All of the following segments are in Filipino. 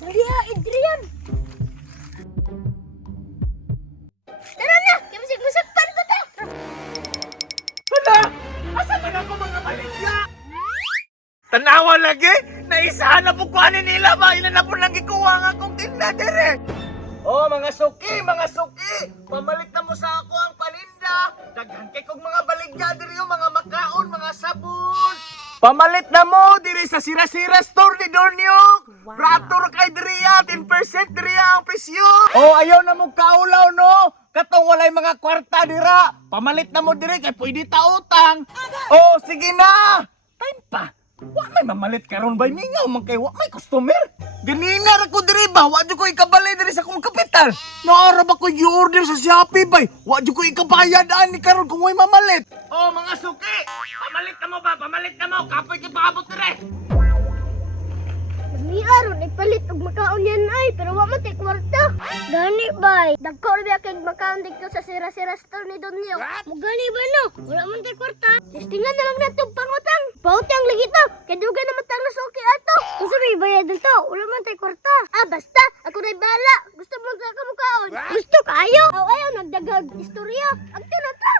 Dali Adrian. Tara na, kaya masig masakpan ko ta. Hala! Asa man ako mga baligya? Tanawa lagi! Naisahan na po kuhanin nila ba? Ilan na po nang gikuha nga kong tinda dire! Oh, mga suki! Mga suki! Pamalit na mo sa ako ang paninda! Daghan kay kong mga baligya dire yung mga makaon, mga sabon! Pamalit na mo diri sa Sira-Sira store ni Donyok! Wow. Rator kay diri ya! 10% diri ya ang presyo! Oh, ayaw na mo kaulaw no! Katong walay mga kwarta dira! Pamalit na mo diri kay pwede ta utang! Oh, sige na! Time pa! Wa may mamalit karon bay mingaw man kay wa may customer. Ganina ra ko diri ba, wa jud ko ikabalay diri sa kong kapital. Naara ba ko i-order sa Shopee bay? Wa jud ko ikabayad ani karon kung way mamalit. Oh mga suki, pamalit na mo ba? Pamalit na mo, kapoy ki paabot dire. Ni aron ipalit og makaon yan ay, pero wa man tay kwarta. Gani bay. Dagko ra biya kay makaon dito sa Sira-Sira store ni Donyo. Mo gani ba no? Wala man tay kwarta. Testingan na lang nato pangutang. Pautang lagi to. Kay dugan na matang suki ato. Gusto may bayad dito. Wala man tay kwarta. Ah basta, ako na bala. Gusto mo ka mukaon? Gusto kayo? Ayaw nagdagag istorya. Agto na ta.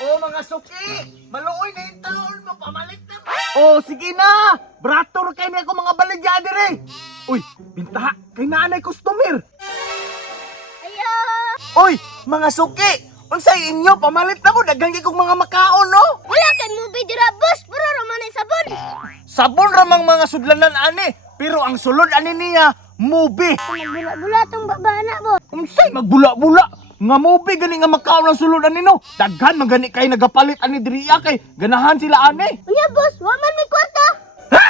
Oh mga suki, maluoy na yung taon mo, pamalit na mo. Oh sige na, brator kay ni ako mga baligya dire. Uy, bintaha, kay naanay customer. Ayo. Oy, mga suki! Unsay inyo, pamalit na mo, daghang kong mga makaon, no? Wala kay movie dira boss, puro ra man ay sabon. Sabon ramang mga sudlanan, ani. Pero ang sulod, ani niya, movie. Bula-bula tong babana mo. Unsay, magbula-bula. Nga movie, gani nga makaon ang sulod, ani, no? Daghan, magani kay nagapalit, ani, diriya kay. Ganahan sila, ani. Unya boss, wa man may kwarta. Ha?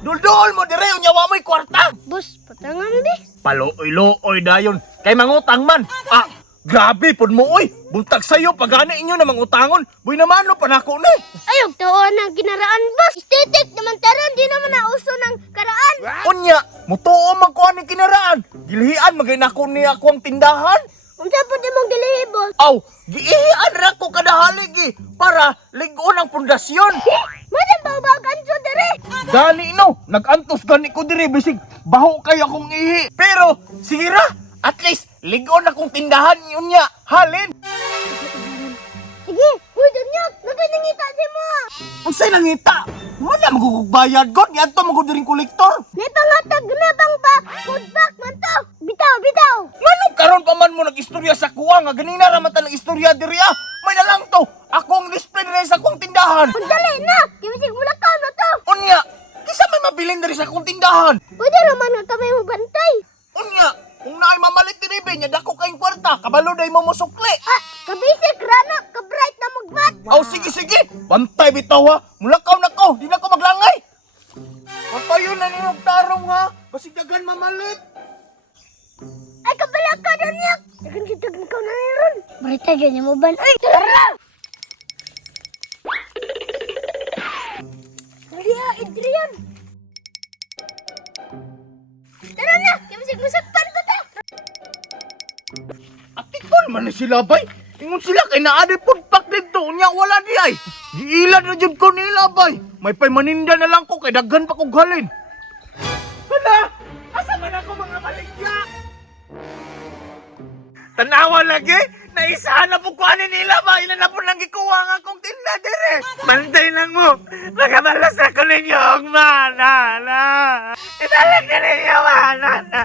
Dul-dul mo, dire, unyawa mo'y kwarta. Boss, patangan mo bi. Paluoy-looy dayon. Kay mangutang man. Ah, grabe, pud mo, oy. Buntag sa'yo, pagana inyo na mangutangon. Buy naman, no, panako na. Ayog tuon ng kinaraan boss. Estetik naman taron, di naman nauso ng karaan. Unya, mutuo man ko ani kinaraan. Gilhian magay nako ni ako ang tindahan. Unsa pud imong gilihi boss? Aw, giihian ra ko kada haligi para ligon ang pundasyon. Madam babagan so dire. Gani no, nagantos gani ko diri bisig baho kay akong ihi. Pero sige ra, at least ligon akong tindahan unya. Halin. Sige, uy dunyok, nagpanangita si mo. Unsay nangita? Wala magugbayad god ni adto magud diring kolektor. May pangatag na bang ba? Food back man to. Bitaw, bitaw. Ngano karon pa man mo nagistorya sa kuwa nga ganina ra man ta nagistorya diri ah. May na lang to. Akong display diri sa akong tindahan. Pagdali na, kimisig mulakaw na to. Unya, kisa may mabilin diri sa akong tindahan. Pwede naman nga kami mo bantay. Unya, kung naay mamalit diri be nya dako kayong kwarta, kabalo day mo mosukli. Ah, kabisik rana, ka-bright na magmat. Aw sige sige, bantay bitaw ha. Mulakaw na ko, di na ko maglangay. Patayon na ninyong tarong ha, basig dagan mamalit. Ay, kabala ka dunyok. Dagan kita ka na ron. Marita dyan mo ban. Ay, tara! Dali Adrian. Tara na, kaya masig masakpan ko ta. Atikol man ni sila bay. Ingon sila kay naadi pud pak dito, unya wala di ay. Giilad na jud ko nila bay. May pay maninda na lang ko kay daghan pa kog halin. Hala! Asa man ako mga baligya? Tanawa lagi, naisahan na po kuhanin nila ba? Ilan na po nang gikuha nga kong tinda dire. Bantay lang mo, nakabalas ako ninyo og manana. Italag na ninyo manana.